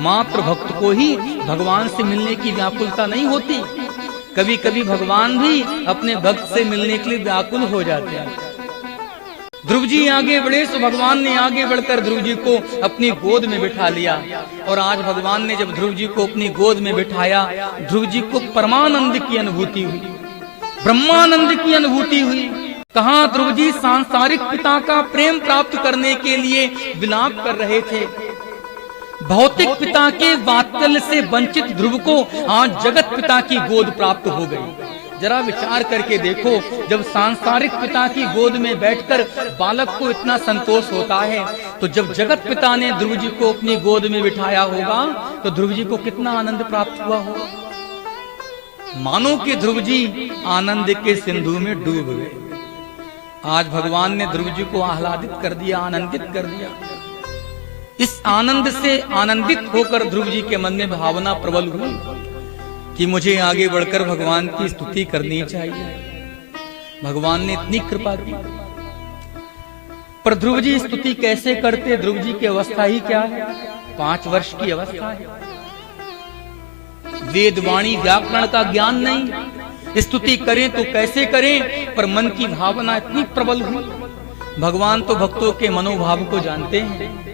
मात्र भक्त को ही भगवान से मिलने की व्याकुलता नहीं होती, कभी कभी भगवान भी अपने भक्त से मिलने के लिए व्याकुल हो जाते हैं। ध्रुव जी आगे बढ़े तो भगवान ने आगे बढ़कर ध्रुव जी को अपनी गोद में बिठा लिया। और आज भगवान ने जब ध्रुव जी को अपनी गोद में बिठाया, ध्रुव जी को परमानंद की अनुभूति हुई, ब्रह्मानंद की अनुभूति हुई। कहाँ ध्रुव जी सांसारिक पिता का प्रेम प्राप्त करने के लिए विलाप कर रहे थे, भौतिक पिता के वात्सल्य से वंचित ध्रुव को आज जगत पिता की गोद प्राप्त हो गई। जरा विचार करके देखो, जब सांसारिक पिता की गोद में बैठकर बालक को इतना संतोष होता है, तो जब जगत पिता ने ध्रुव जी को अपनी गोद में बिठाया होगा तो ध्रुव जी को कितना आनंद प्राप्त हुआ होगा। मानो कि ध्रुव जी आनंद के सिंधु में डूब गए। आज भगवान ने ध्रुव जी को आह्लादित कर दिया, आनंदित कर दिया। इस आनंद से आनंदित होकर ध्रुव जी के मन में भावना प्रबल हुई कि मुझे आगे बढ़कर भगवान की स्तुति करनी चाहिए। भगवान ने इतनी कृपा की, पर ध्रुव जी स्तुति कैसे करते? ध्रुव जी की अवस्था ही क्या है, 5 वर्ष की अवस्था है, वेद वाणी व्याकरण का ज्ञान नहीं, स्तुति करें तो कैसे करें? पर मन की भावना इतनी प्रबल हुई। भगवान तो भक्तों के मनोभाव को जानते हैं।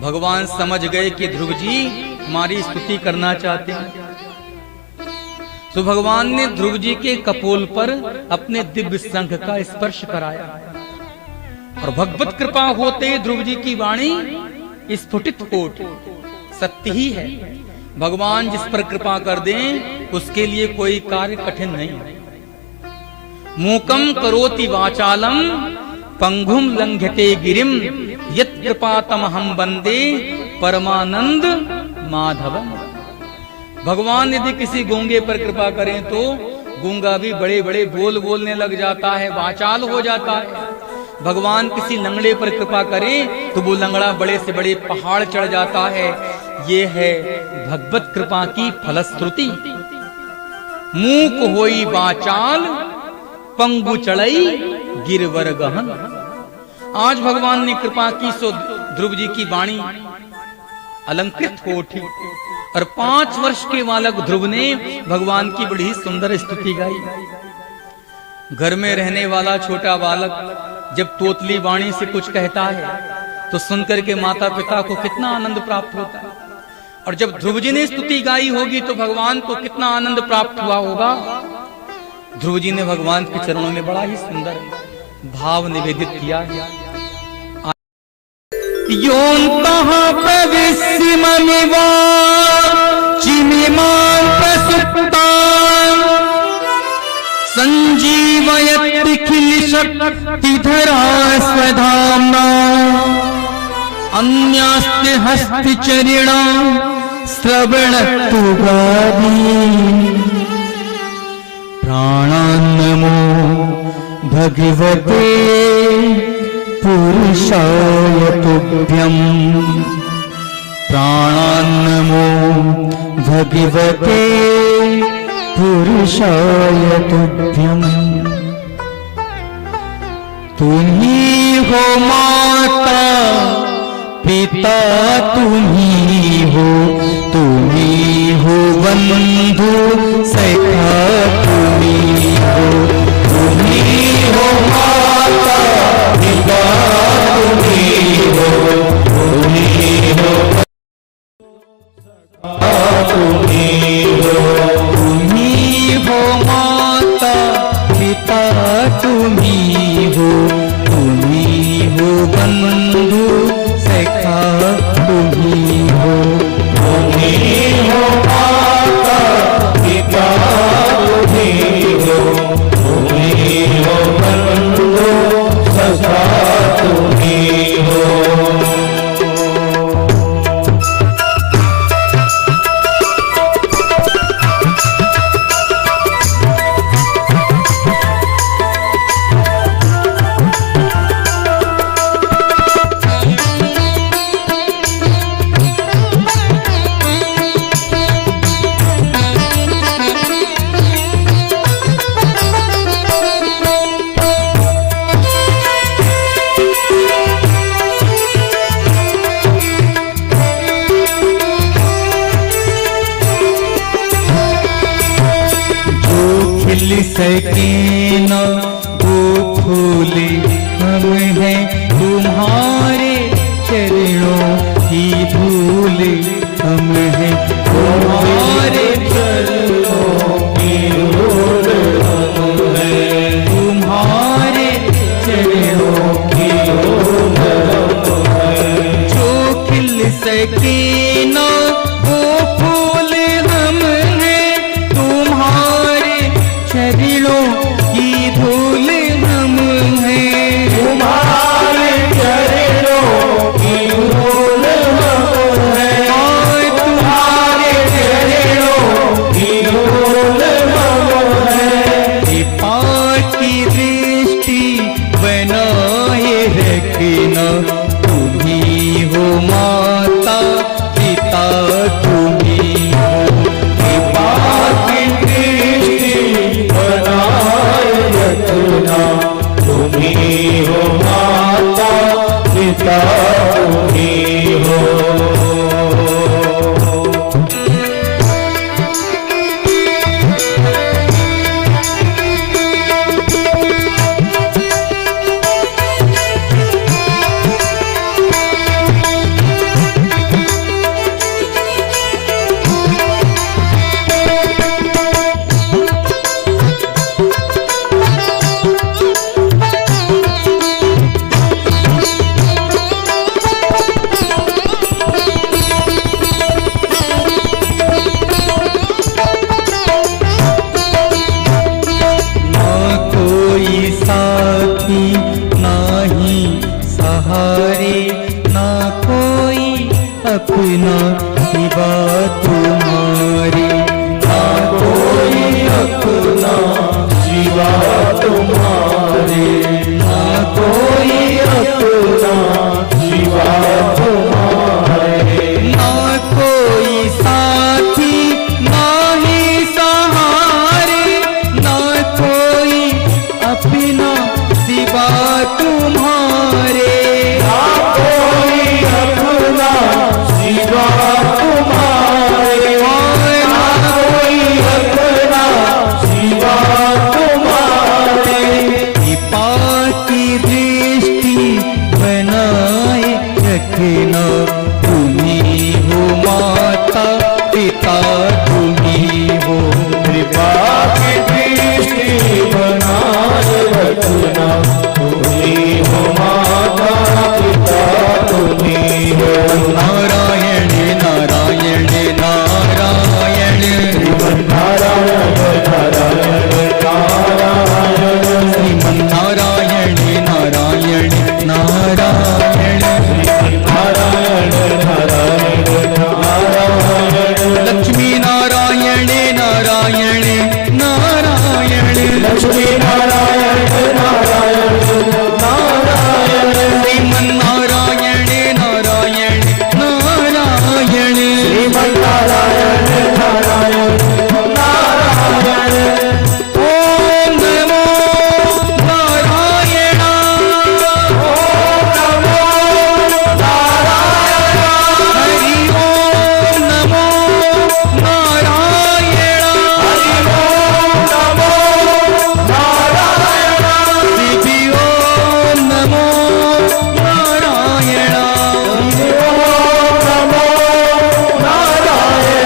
भगवान समझ गए कि ध्रुव जी हमारी स्तुति करना चाहते हैं, तो भगवान ने ध्रुव जी के कपोल पर अपने दिव्य शंख का स्पर्श कराया और भगवत कृपा होते ध्रुव जी की वाणी स्फुटित हो उठी। सत्य ही है, भगवान जिस पर कृपा कर दें उसके लिए कोई कार्य कठिन नहीं। मूकम करोति वाचालम पंगुम लंघ्यते गिरिम यत् कृपातम हम वंदे परमानंद माधवम। भगवान यदि किसी गूंगे पर कृपा करें तो गूंगा भी बड़े बड़े बोल बोलने लग जाता है, वाचाल हो जाता है। भगवान किसी लंगड़े पर कृपा करें तो वो लंगड़ा बड़े से बड़े पहाड़ चढ़ जाता है। ये है भगवत कृपा की फलश्रुति। मूक होई वाचाल पंगु चढ़ई गिरवर गहन। आज भगवान ने कृपा की सो ध्रुव जी की वाणी अलंकृत हो उठी और 5 वर्ष के बालक ध्रुव ने भगवान की बड़ी सुंदर स्तुति गाई। घर में रहने वाला छोटा बालक जब तोतली वाणी से कुछ कहता है तो सुनकर के माता पिता को कितना आनंद प्राप्त होता है, और जब ध्रुव जी ने स्तुति गाई होगी तो भगवान को कितना आनंद प्राप्त हुआ होगा। ध्रुव जी ने भगवान के चरणों में बड़ा ही सुंदर भाव निवेदित किया है। योऽन्तः प्रविश्यमनिवा चिमिमां प्रसुप्तां सञ्जीवयत्यखिलशक्तिधरा स्वधाम्ना अन्यास्ते हस्तचरिणां श्रवणत्वगादि प्राणान्नमो भगवते पुरुषाय तुभ्यं। प्राणान्नमो भगवते पुरुषाय तुभ्यं। तुम्ही हो माता पिता, तुम्ही हो बंधु सखा, तुम्ही हो माता पिता, तुम्ही हो माता पिता, तुम्ही हो बंधु सखा, तुम्ही हो माता पिता, तुम्ही हो बंधु सखा, तुम्ही हो। सके न वो फूल हम हैं तुम्हारे चरणों की धूल हम हैं तुम्हारे चरणों की धूल हम हैं तुम्हारे चरणों की धूल हम हैं जो खिल सके न वो फूल हम हैं तुम्हारे चरणों की धूल हम हैं तुम्हारे चरणों की धूल हम हैं तुम्हारे चरणों की धूल हम हैं कृपा की दृष्टि बनाए रखना तुम्ही हो माता पिता तुम्ही हो कृपा की दृष्टि बनाए रखना तुम्ही हो माता पिता तुम्ही हो अपना सिवा तुम्हारे ना कोई अपना सिवा तुम्हारे ना कोई अपना सिवा तुम्हारे ना कोई साथी ना ही सहारे ना कोई अपना सिवा तुम्हारे ना कोई अपना सिवा तुम्हारे ना कोई अपना सिवा तुम्हारे कृपा की दृष्टि बनाए रखना तुम्ही हो माता पिता तुम्ही हो कृपा की दृष्टि बनाए रखना तुम्ही हो माता पिता तुम्ही हो नारायण नारायण नारायण नारायण नारायण श्रीमन नारायण नारायण नारायण नारायण नारायण नारायण लक्ष्मी नारायण नारायण नारायण लक्ष्मी नारायण नारायण नारायण श्रीमन नारायण नारायण नारायण श्रीमन नारायण नारायण नारायण ओम नमो नारायण ओम नमो नारायण हरि ओम नमो नारायण हरि ओम नमो नारायण दिव्य ओम नमो नारायण दिव्य ओम नमो नारायण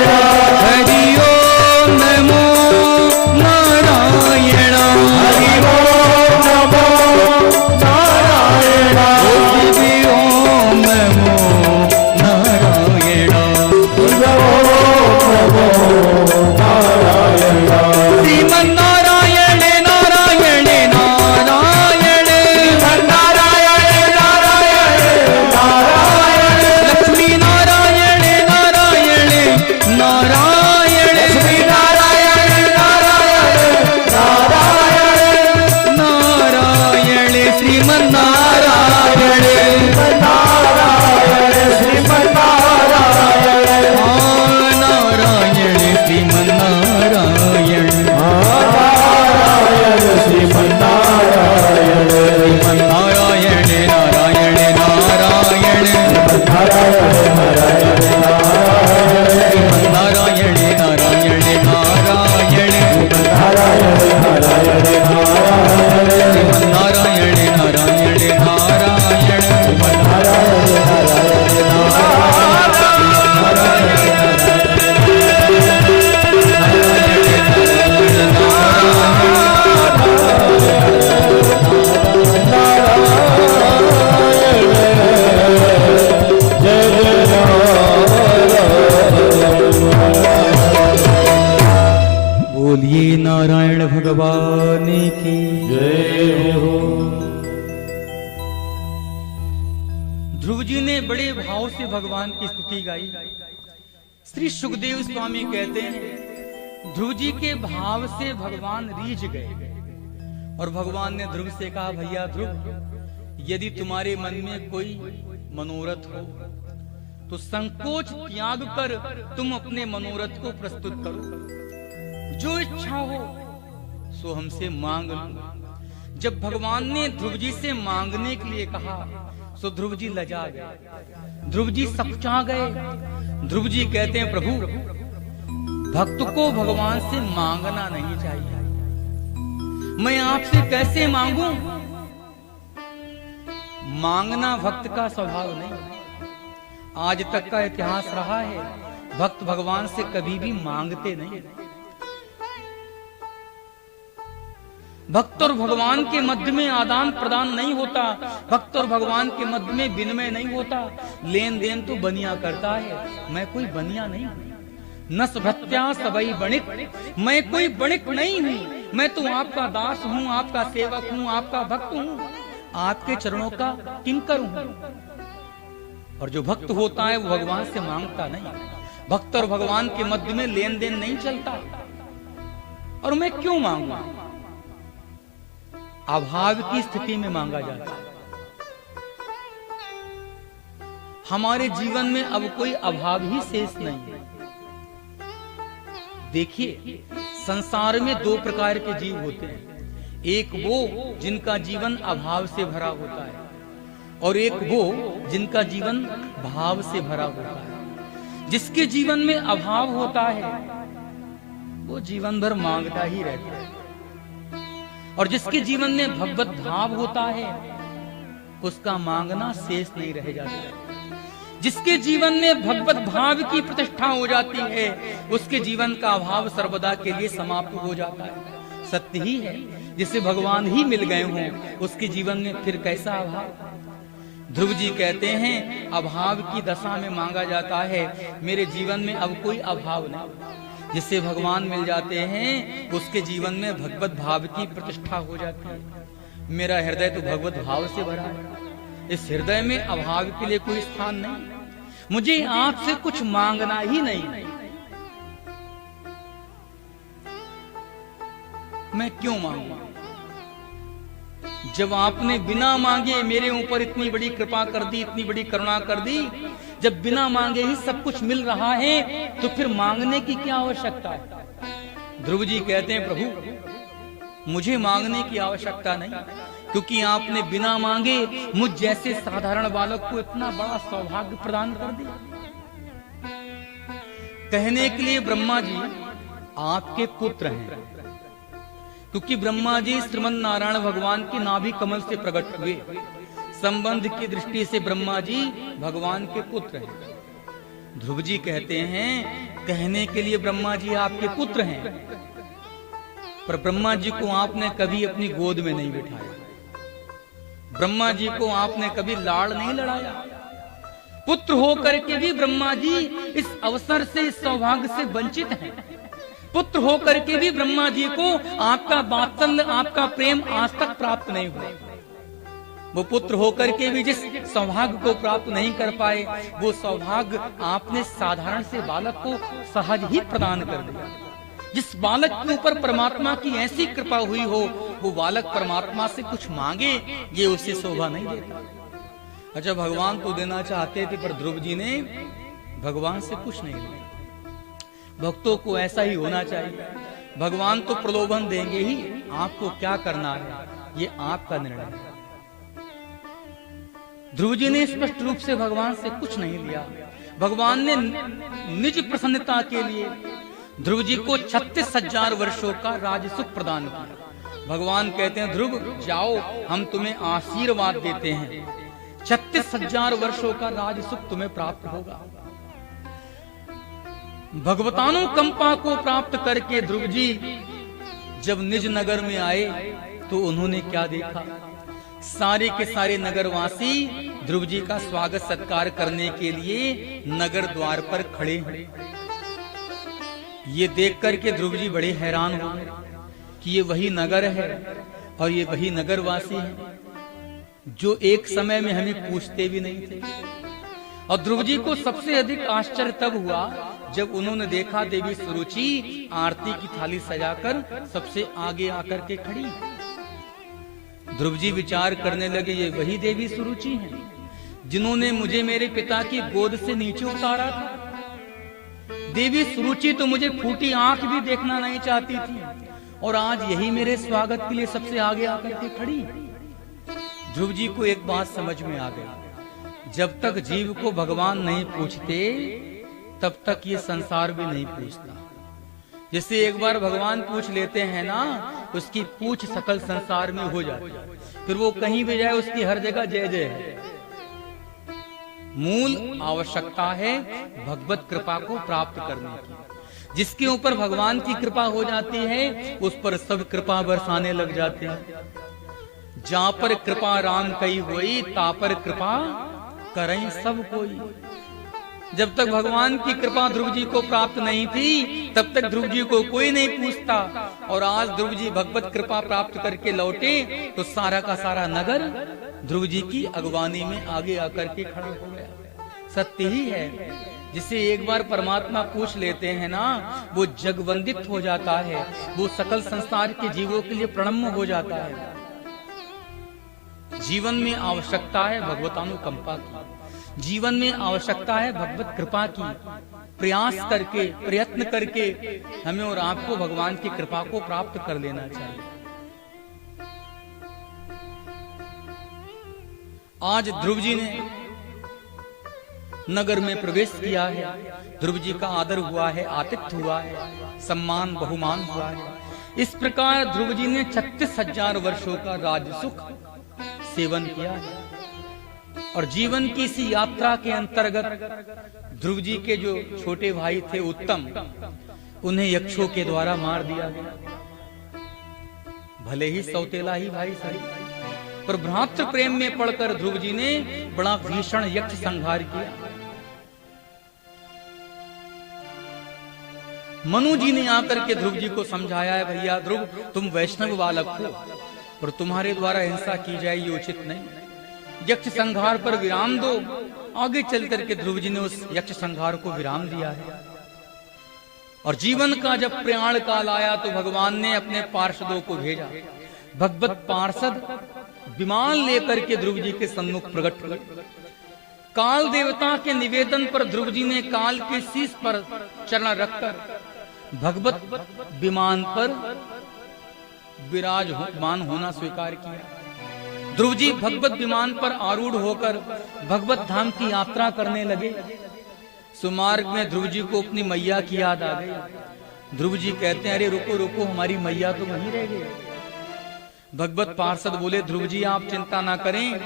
से भगवान की स्तुति गाई। श्री सुखदेव स्वामी कहते हैं ध्रुव जी के भाव से भगवान रीझ गए और भगवान ने ध्रुव से कहा, भैया ध्रुव, यदि तुम्हारे मन में कोई मनोरथ हो तो संकोच त्याग कर तुम अपने मनोरथ को प्रस्तुत करो, जो इच्छा हो सो हमसे मांग लो। जब भगवान ने ध्रुव जी से मांगने के लिए कहा सो ध्रुव जी लजा गए, ध्रुव जी सकुचा गए। ध्रुव जी कहते हैं, प्रभु, भक्त को भगवान से मांगना नहीं चाहिए, मैं आपसे कैसे मांगूं? मांगना भक्त का स्वभाव नहीं। आज तक का इतिहास रहा है, भक्त भगवान से कभी भी मांगते नहीं। भक्त और भगवान के मध्य में आदान प्रदान नहीं होता, भक्त और भगवान के मध्य में विनिमय नहीं होता। लेन देन तो बनिया करता है, मैं कोई बनिया नहीं हूं। नस भृत्या सबई बणिक, मैं कोई बणिक नहीं हूं, मैं तो आपका दास हूं, आपका सेवक हूं, आपका भक्त हूं, आपके चरणों का किंकर हूं। और जो भक्त होता है वो भगवान से मांगता नहीं। भक्त और भगवान के मध्य में लेन देन नहीं चलता। और मैं क्यों मांगू? अभाव की स्थिति में मांगा जाता है। हमारे जीवन में अब कोई अभाव ही शेष नहीं है। देखिए, संसार में दो प्रकार के जीव होते हैं, एक वो जिनका जीवन अभाव से भरा होता है और एक वो जिनका जीवन भाव से भरा होता है। जिसके जीवन में अभाव होता है वो जीवन भर मांगता ही रहता है, और जिसके जीवन में भगवत भाव होता है उसका मांगना शेष नहीं रह जाता। जिसके जीवन में भगवत भाव की प्रतिष्ठा हो जाती है उसके जीवन का अभाव सर्वदा के लिए समाप्त हो जाता है। सत्य ही है, जिसे भगवान ही मिल गए हों उसके जीवन में फिर कैसा अभाव। ध्रुव जी कहते हैं, अभाव की दशा में मांगा जाता है, मेरे जीवन में अब कोई अभाव नहीं। जिससे भगवान मिल जाते हैं उसके जीवन में भगवत भाव की प्रतिष्ठा हो जाती है। मेरा हृदय तो भगवत भाव से भरा है, इस हृदय में अभाव के लिए कोई स्थान नहीं। मुझे आपसे कुछ मांगना ही नहीं। मैं क्यों मांगू? जब आपने बिना मांगे मेरे ऊपर इतनी बड़ी कृपा कर दी, इतनी बड़ी करुणा कर दी, जब बिना मांगे ही सब कुछ मिल रहा है तो फिर मांगने की क्या आवश्यकता है? ध्रुव जी कहते हैं, प्रभु, मुझे मांगने की आवश्यकता नहीं, क्योंकि आपने बिना मांगे मुझ जैसे साधारण बालक को इतना बड़ा सौभाग्य प्रदान कर दिया। कहने के लिए ब्रह्मा जी आपके पुत्र हैं, क्योंकि ब्रह्मा जी श्रीमन नारायण भगवान के नाभि कमल से प्रकट हुए। संबंध की दृष्टि से ब्रह्मा जी भगवान के पुत्र हैं। ध्रुव जी कहते हैं, कहने के लिए ब्रह्मा जी आपके पुत्र हैं, पर ब्रह्मा जी को आपने कभी अपनी गोद में नहीं बिठाया, ब्रह्मा जी को आपने कभी लाड़ नहीं लड़ाया। पुत्र होकर के भी ब्रह्मा जी इस अवसर से, इस सौभाग्य से वंचित हैं। पुत्र होकर के भी ब्रह्मा जी को आपका वात्सल्य, आपका प्रेम आज तक प्राप्त नहीं हुआ। वो पुत्र होकर के भी जिस सौभाग्य को प्राप्त नहीं कर पाए, वो सौभाग्य आपने साधारण से बालक को सहज ही प्रदान कर दिया। जिस बालक के ऊपर परमात्मा की ऐसी कृपा हुई हो, वो बालक परमात्मा से कुछ मांगे, ये उसे शोभा नहीं देता। अच्छा, भगवान तो देना चाहते थे, पर ध्रुव जी ने भगवान से कुछ नहीं लिया। भक्तों को ऐसा ही होना चाहिए। भगवान तो प्रलोभन देंगे ही, आपको क्या करना है ये आपका निर्णय है। ध्रुव जी ने स्पष्ट रूप से भगवान से कुछ नहीं लिया। भगवान ने निज प्रसन्नता के लिए ध्रुव जी को 36,000 वर्षों का राजसुख प्रदान किया। भगवान कहते हैं, ध्रुव जाओ, हम तुम्हें आशीर्वाद देते हैं, 36,000 वर्षों का राजसुख तुम्हें प्राप्त होगा। भगवतानुकंपा को प्राप्त करके ध्रुव जी जब निज नगर में आए तो उन्होंने क्या देखा? सारे के सारे नगरवासी ध्रुव जी का स्वागत सत्कार करने के लिए नगर द्वार पर खड़े हैं। ये देख करके ध्रुव जी बड़े हैरान हो गए कि ये वही नगर है और ये वही नगरवासी हैं जो एक समय में हमें पूछते भी नहीं थे। और ध्रुव जी को सबसे अधिक आश्चर्य तब हुआ जब उन्होंने देखा देवी सुरुचि आरती की थाली सजाकर सबसे आगे आकर के खड़ी। ध्रुव जी विचार करने लगे, ये वही देवी सुरुचि हैं जिन्होंने मुझे मेरे पिता की गोद से नीचे उतारा था। देवी सुरुचि तो मुझे फूटी आंख भी देखना नहीं चाहती थी, और आज यही मेरे स्वागत के लिए सबसे आगे आकर के खड़ी। ध्रुव जी को एक बात समझ में आ गई, जब तक जीव को भगवान नहीं पूछते तब तक ये संसार भी नहीं पूछता। जैसे एक बार भगवान पूछ लेते हैं ना, उसकी पूछ सकल संसार में हो जाती है, फिर वो कहीं भी जाए उसकी हर जगह जय जय है। मूल आवश्यकता है भगवत कृपा को प्राप्त करने की। जिसके ऊपर भगवान की कृपा हो जाती है उस पर सब कृपा बरसाने लग जाते हैं। जहां पर कृपा राम कई होई, ता पर कृपा करें सब कोई। जब तक भगवान की कृपा ध्रुव जी को प्राप्त नहीं थी तब तक ध्रुव जी को कोई नहीं पूछता, और आज ध्रुव जी भगवत कृपा प्राप्त करके लौटे तो सारा का सारा नगर ध्रुव जी की अगवानी में आगे आकर के खड़ा हो गया। सत्य ही है, जिसे एक बार परमात्मा पूछ लेते हैं ना, वो जगवंदित हो जाता है, वो सकल संसार के जीवों के लिए प्रणम्य हो जाता है। जीवन में आवश्यकता है भगवतानुकंपा की, जीवन में आवश्यकता है भगवत कृपा की। प्रयास करके, प्रयत्न करके हमें और आपको भगवान की कृपा को प्राप्त कर लेना चाहिए। आज ध्रुव जी ने नगर में प्रवेश किया है, ध्रुव जी का आदर हुआ है, आतिथ्य हुआ है, सम्मान बहुमान हुआ है। इस प्रकार ध्रुव जी ने 36,000 वर्षों का राज सुख सेवन किया है। और जीवन की इसी यात्रा के अंतर्गत ध्रुव जी के जो छोटे भाई थे उत्तम, उन्हें यक्षों के द्वारा मार दिया गया। भले ही सौतेला ही भाई सही, पर भ्रातृ प्रेम में पड़कर ध्रुव जी ने बड़ा भीषण यक्ष संहार किया। मनु जी ने आकर के ध्रुव जी को समझाया है, भैया ध्रुव तुम वैष्णव बालक हो और तुम्हारे द्वारा हिंसा की जाए ये उचित नहीं, यक्ष संहार पर विराम दो। आगे चल करके ध्रुव जी ने उस यक्ष संहार को विराम दिया है। और जीवन का जब प्रयाण काल आया तो भगवान ने अपने पार्षदों को भेजा। भगवत पार्षद विमान लेकर के ध्रुव जी के सम्मुख प्रकट हुए। काल देवता के निवेदन पर ध्रुव जी ने काल के शीश पर चरण रखकर भगवत विमान पर विराजमान होना स्वीकार किया। ध्रुव जी भगवत विमान पर आरूढ़ होकर भगवत धाम की यात्रा करने लगे। सुमार्ग में ध्रुव जी को अपनी मैया की याद आ गई। ध्रुव जी कहते हैं, अरे रुको रुको, हमारी मैया तो वहीं रह गई। भगवत पार्षद बोले, ध्रुव जी आप चिंता ना करें,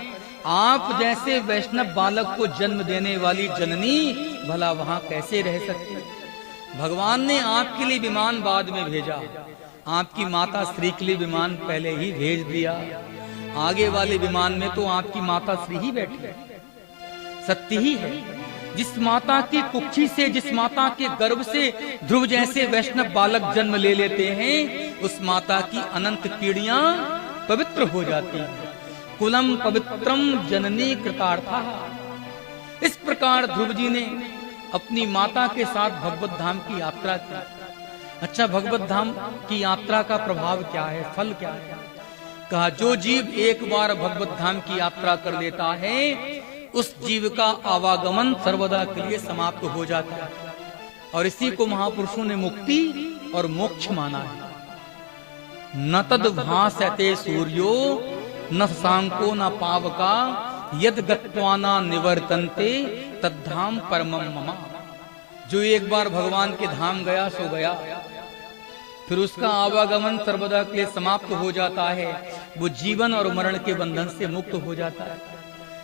आप जैसे वैष्णव बालक को जन्म देने वाली जननी भला वहां कैसे रह सकती। भगवान ने आपके लिए विमान बाद में भेजा, आपकी माता श्री के लिए विमान पहले ही भेज दिया। आगे वाले विमान में तो आपकी माता श्री ही बैठी। सत्य ही है, जिस माता की कुक्षी से, जिस माता के गर्भ से ध्रुव जैसे वैष्णव बालक जन्म ले लेते हैं, उस माता की अनंत पीढ़ियां पवित्र हो जाती हैं। कुलम पवित्रम जननी कृतार्था। इस प्रकार ध्रुव जी ने अपनी माता के साथ भगवत धाम की यात्रा की। अच्छा, भगवत धाम की यात्रा का प्रभाव क्या है, फल क्या है? कहा, जो जीव एक बार भगवत धाम की यात्रा कर लेता है उस जीव का आवागमन सर्वदा के लिए समाप्त हो जाता है। और इसी को महापुरुषों ने मुक्ति और मोक्ष माना है। न तद भासते सूर्यो न सांको न पावका यद गत्वाना निवर्तन्ते तद्धाम परमम मम। जो एक बार भगवान के धाम गया सो गया, फिर उसका आवागमन सर्वदा के लिए समाप्त हो जाता है। वो जीवन और मरण के बंधन से मुक्त हो जाता है।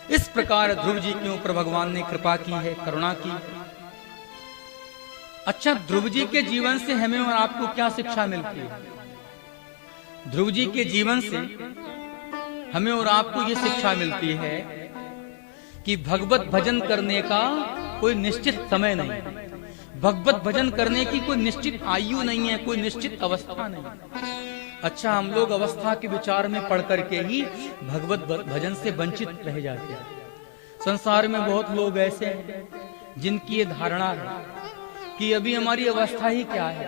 इस प्रकार ध्रुव जी के ऊपर भगवान ने कृपा की है, करुणा की। अच्छा, ध्रुव जी के जीवन से हमें और आपको क्या शिक्षा मिलती है? ध्रुव जी के जीवन से हमें और आपको ये शिक्षा मिलती है कि भगवत भजन करने का कोई निश्चित समय नहीं, भगवत भजन करने की कोई निश्चित आयु नहीं है, कोई निश्चित अवस्था नहीं। अच्छा, हम लोग अवस्था के विचार में पढ़ करके ही भगवत भजन से वंचित रह जाते हैं। संसार में बहुत लोग ऐसे हैं जिनकी ये धारणा है कि अभी हमारी अवस्था ही क्या है।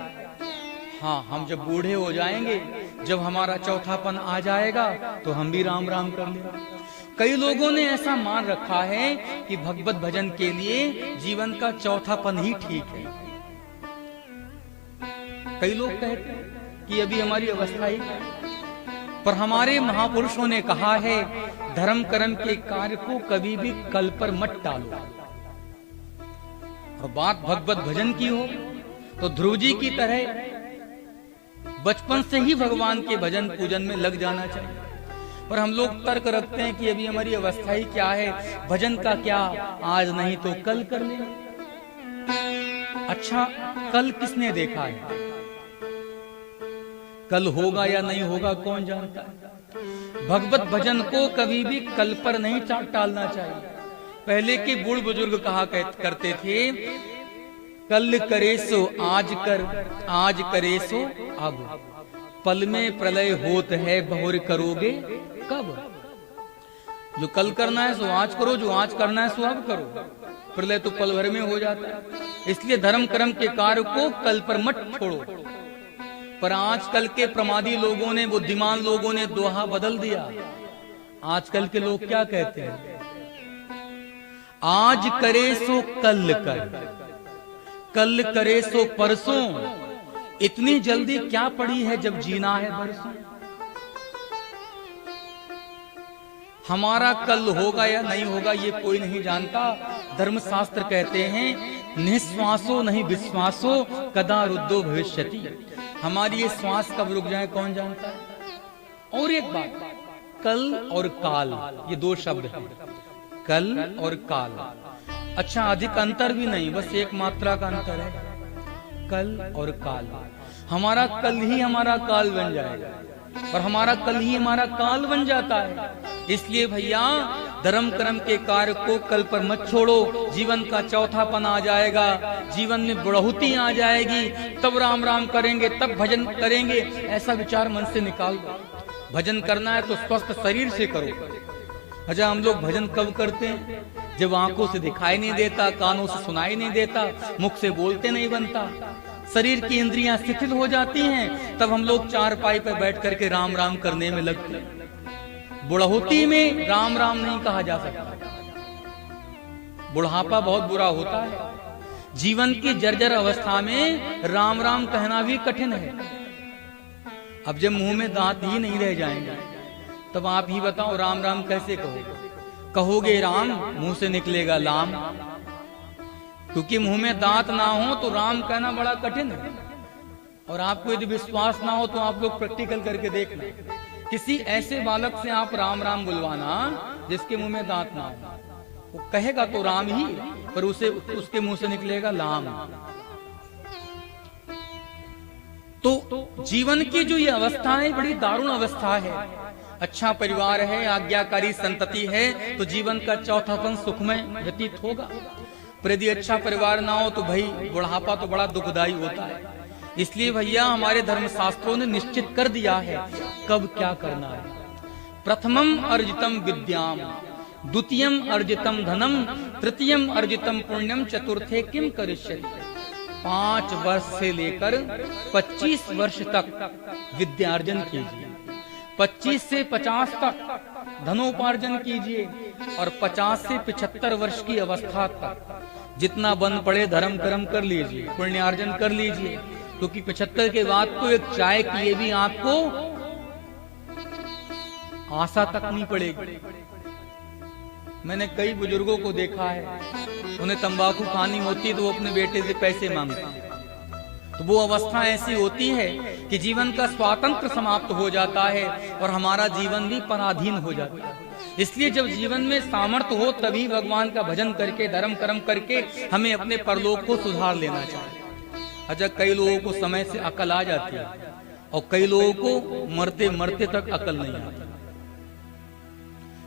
हाँ, हम जब बूढ़े हो जाएंगे, जब हमारा चौथापन आ जाएगा तो हम भी राम राम कर लेंगे। कई लोगों ने ऐसा मान रखा है कि भगवत भजन के लिए जीवन का चौथापन ही ठीक है। कई लोग कहते हैं कि अभी हमारी अवस्था ही क्या है। पर हमारे महापुरुषों ने कहा है, धर्म कर्म के कार्य को कभी भी कल पर मत टालो। और बात भगवत भजन की हो तो ध्रुव जी की तरह बचपन से ही भगवान के भजन पूजन में लग जाना चाहिए। पर हम लोग तर्क रखते हैं कि अभी हमारी अवस्था ही क्या है, भजन का क्या, आज नहीं तो कल कर लेंगे। अच्छा, कल किसने देखा है? कल होगा या नहीं होगा कौन जानता है। भगवत भजन को कभी भी कल पर नहीं टालना चाहिए। पहले के बूढ़ बुजुर्ग कहा करते थे, कल करे सो आज कर, आज करे सो अब, पल में प्रलय होत है बहुर करोगे कब। जो कल करना है सो आज करो, जो आज करना है सो अब करो। प्रलय तो पल भर में हो जाता है। इसलिए धर्म कर्म के कार्य को कल पर मत छोड़ो। पर आजकल के प्रमादी लोगों ने, बुद्धिमान लोगों ने दोहा बदल दिया। आजकल के लोग क्या कहते हैं? आज करे सो कल कर, कल करे सो परसों। इतनी जल्दी क्या पड़ी है जब जीना है बरसों। हमारा कल होगा या नहीं होगा ये कोई नहीं जानता। धर्मशास्त्र कहते हैं, निश्वासो नहीं विश्वासो कदा रुद्धो भविष्यति। हमारी ये श्वास कब रुक जाए कौन जानता है। और एक बात, कल और काल ये दो शब्द हैं, कल और काल। अच्छा, अधिक अंतर भी नहीं, बस एक मात्रा का अंतर है, कल और काल। हमारा कल ही हमारा काल बन जाएगा और हमारा कल ही हमारा काल बन जाता है। इसलिए भैया, धर्म कर्म के कार्य को कल पर मत छोड़ो। जीवन का चौथापन आ जाएगा, जीवन में बढ़ोतरी आ जाएगी, तब राम राम करेंगे, तब भजन करेंगे। ऐसा विचार मन से निकाल दो। भजन करना है तो स्वस्थ शरीर से करो। अच्छा, हम लोग भजन कब करते हैं? जब आंखों से दिखाई नहीं देता, कानों से सुनाई नहीं देता, मुख से बोलते नहीं बनता, शरीर की इंद्रियां शिथिल हो जाती हैं, तब हम लोग चारपाई पर बैठ करके राम राम करने में लगते हैं। बुढ़ापे में राम राम नहीं कहा जा सकता। बुढ़ापा बहुत बुरा होता है। जीवन की जर्जर अवस्था में राम राम कहना भी कठिन है। अब जब मुंह में दांत ही नहीं रह जाएंगे, तब आप ही बताओ राम राम कैसे कहोगे? कहोगे राम, मुंह से निकलेगा लाम। क्योंकि मुंह में दांत ना हो तो राम कहना बड़ा कठिन है। और आपको यदि विश्वास ना हो तो आप लोग प्रैक्टिकल करके देखना। किसी ऐसे बालक से आप राम राम बुलवाना जिसके मुंह में दांत ना हो, वो कहेगा तो राम ही, पर उसके मुंह से निकलेगा लाम। तो जीवन की जो ये अवस्था है, बड़ी दारुण अवस्था है। अच्छा परिवार है, आज्ञाकारी संतति है, तो जीवन का चौथापन सुखमय व्यतीत होगा। पर यदि अच्छा परिवार ना हो तो भाई बुढ़ापा तो बड़ा दुखदायी होता है। इसलिए भैया, हमारे धर्मशास्त्रों ने निश्चित कर दिया है कब क्या करना है। प्रथमम अर्जितम विद्याम, द्वितीयम अर्जितम धनम, तृतीयम अर्जितम पुण्यम, चतुर्थे किम करिष्यति। 5 वर्ष से लेकर 25 वर्ष तक विद्यार्जन कीजिए, 25 से 50 तक धनोपार्जन कीजिए, और 50 से 75 वर्ष की अवस्था तक जितना बन पड़े धर्म कर्म कर लीजिए, पुण्यार्जन कर लीजिए। क्योंकि 75 के बाद तो एक चाय की भी आपको आशा तक नहीं पड़ेगी। मैंने कई बुजुर्गों को देखा है, उन्हें तंबाकू खानी होती तो वो अपने बेटे से पैसे मांगते हैं। तो वो अवस्था ऐसी होती है कि जीवन का स्वातंत्र समाप्त हो जाता है और हमारा जीवन भी पराधीन हो जाता है। इसलिए जब जीवन में सामर्थ्य हो तभी भगवान का भजन करके, धर्म कर्म करके हमें अपने परलोक को सुधार लेना चाहिए। अच्छा, कई लोगों को समय से अकल आ जाती है और कई लोगों को मरते मरते तक अकल नहीं आती।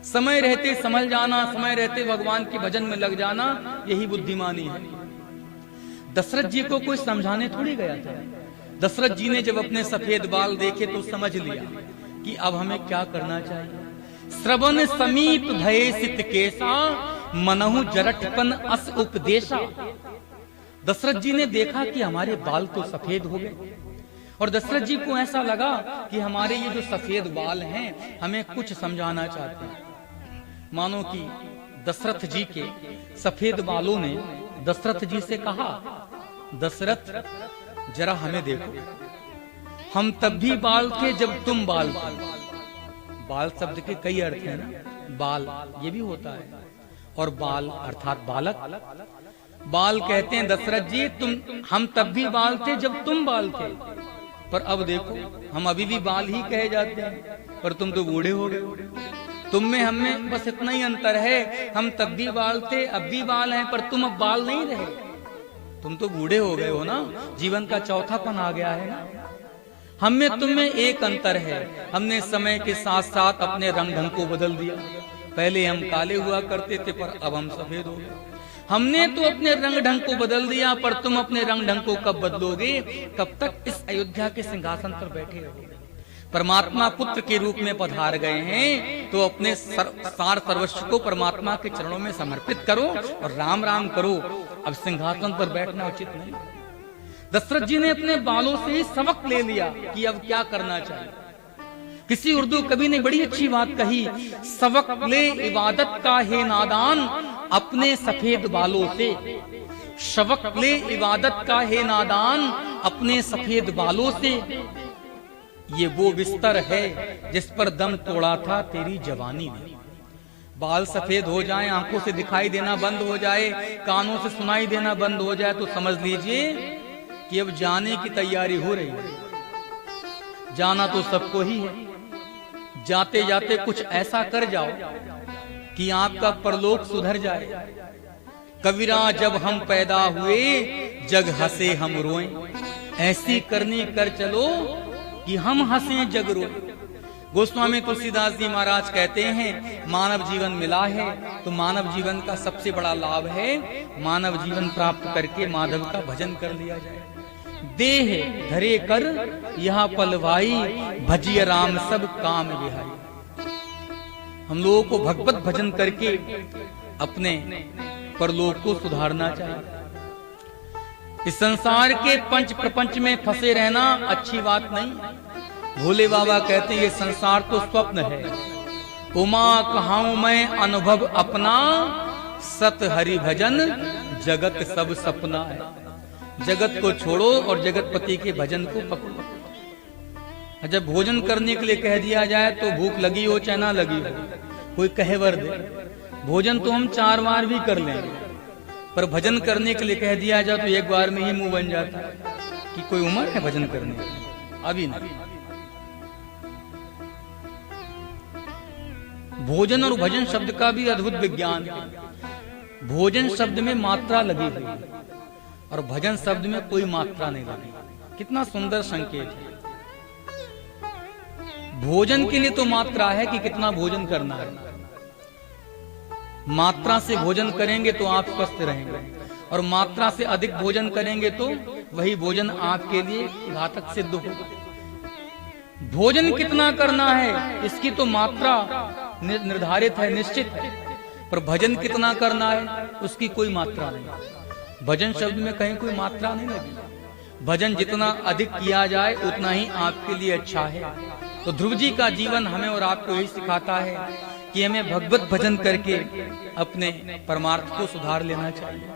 समय रहते समझ जाना, समय रहते भगवान के भजन में लग जाना, यही बुद्धिमानी है। दशरथ जी को कोई समझाने थोड़ी गया था। दशरथ जी ने जब अपने सफेद बाल देखे तो समझ लिया कि अब हमें क्या करना चाहिए। श्रवण समीप भये सित केसा, मनहु जरठपन अस उपदेशा। दशरथ जी ने देखा कि हमारे बाल तो सफेद हो गए, और दशरथ जी को ऐसा लगा कि हमारे ये जो सफेद बाल हैं हमें कुछ समझाना चाहते हैं। मानो कि दशरथ जी के सफेद बालों ने दशरथ जी से कहा, दशरथ जरा हमें देखो, हम तब भी बाल थे जब तुम बाल थे। बाल शब्द के कई अर्थ हैं ना, बाल ये भी होता है, और बाल अर्थात बालक। बाल कहते हैं दशरथ जी हम तब भी बाल थे जब तुम बाल थे, पर अब देखो हम अभी भी बाल ही कहे जाते हैं, पर तुम तो बूढ़े हो गए। तुम में हम में बस इतना ही अंतर है, हम तब भी बाल थे अब भी बाल हैं, पर तुम अब बाल नहीं रहे, तुम तो बूढ़े हो गए हो ना, जीवन का चौथापन आ गया है ना। हम में तुम में एक अंतर है, हमने समय के साथ साथ अपने रंग ढंग को बदल दिया। पहले हम काले हुआ करते थे, पर अब हम सफेद हो गए। हमने तो अपने रंग ढंग को बदल दिया, पर तुम अपने रंग ढंग को कब बदलोगे? कब तक इस अयोध्या के सिंहासन पर बैठे रहोगे? परमात्मा पुत्र के रूप में पधार गए हैं, तो अपने सार सर्वस्व को परमात्मा के चरणों में समर्पित करो और राम राम करो। अब सिंहासन पर बैठना उचित नहीं। दशरथ जी ने अपने बालों से ही सबक ले लिया कि अब क्या करना चाहिए। किसी उर्दू कवि ने बड़ी अच्छी बात कही, सबक ले इबादत का है नादान अपने सफेद बालों से। सबक ले इबादत का है नादान अपने सफेद बालों से। ये वो बिस्तर है जिस पर दम तोड़ा था तेरी जवानी ने। बाल सफेद हो जाएं, आंखों से दिखाई देना बंद हो जाए, कानों से सुनाई देना बंद हो जाए, तो समझ लीजिए कि अब जाने की तैयारी हो रही है। जाना तो सबको ही है। जाते जाते कुछ ऐसा कर जाओ कि आपका परलोक सुधर जाए। कबीरा जब हम पैदा हुए जग हंसे हम रोएं, ऐसी करनी कर चलो कि हम हंसे जग रोएं। गोस्वामी तुलसीदास जी महाराज कहते हैं, मानव जीवन मिला है तो मानव जीवन का सबसे बड़ा लाभ है मानव जीवन प्राप्त करके माधव का भजन कर लिया जाए। देह धरे कर यह पलवाई भजिय राम सब काम विहाई। हम लोगों को भगवत भजन करके अपने परलोक को सुधारना चाहिए। इस संसार के पंच प्रपंच में फंसे रहना अच्छी बात नहीं। भोले बाबा कहते हैं ये संसार तो स्वप्न है। उमा कहाऊं मैं अनुभव अपना, सत हरि भजन जगत सब सपना है। जगत को छोड़ो और जगतपति के भजन को पकड़ो। जब भोजन करने के लिए कह दिया जाए तो भूख लगी हो चाहे ना लगी हो, कोई कहे वर दे, भोजन तो हम 4 बार भी कर लेंगे, पर भजन करने के लिए कह दिया जाए तो एक बार में ही मुंह बन जाता है कि कोई उम्र है भजन करने की, अभी नहीं। भोजन और भजन शब्द का भी अद्भुत विज्ञान है। भोजन शब्द में मात्रा लगी हुई है और भजन शब्द में कोई मात्रा नहीं लगी। कितना सुंदर संकेत है। भोजन के लिए तो मात्रा है कि कितना भोजन करना है। मात्रा से भोजन करेंगे तो आप स्वस्थ रहेंगे, और मात्रा से अधिक भोजन करेंगे तो वही भोजन आपके लिए घातक सिद्ध होगा। भोजन कितना करना है इसकी तो मात्रा निर्धारित है, निश्चित है, पर भजन कितना करना है उसकी कोई मात्रा नहीं। भजन शब्द में कहीं कोई मात्रा नहीं लगी। भजन जितना अधिक किया जाए उतना ही आपके लिए अच्छा है। तो ध्रुव जी का जीवन हमें और आपको यही सिखाता है कि हमें भगवत भजन करके अपने परमार्थ को सुधार लेना चाहिए।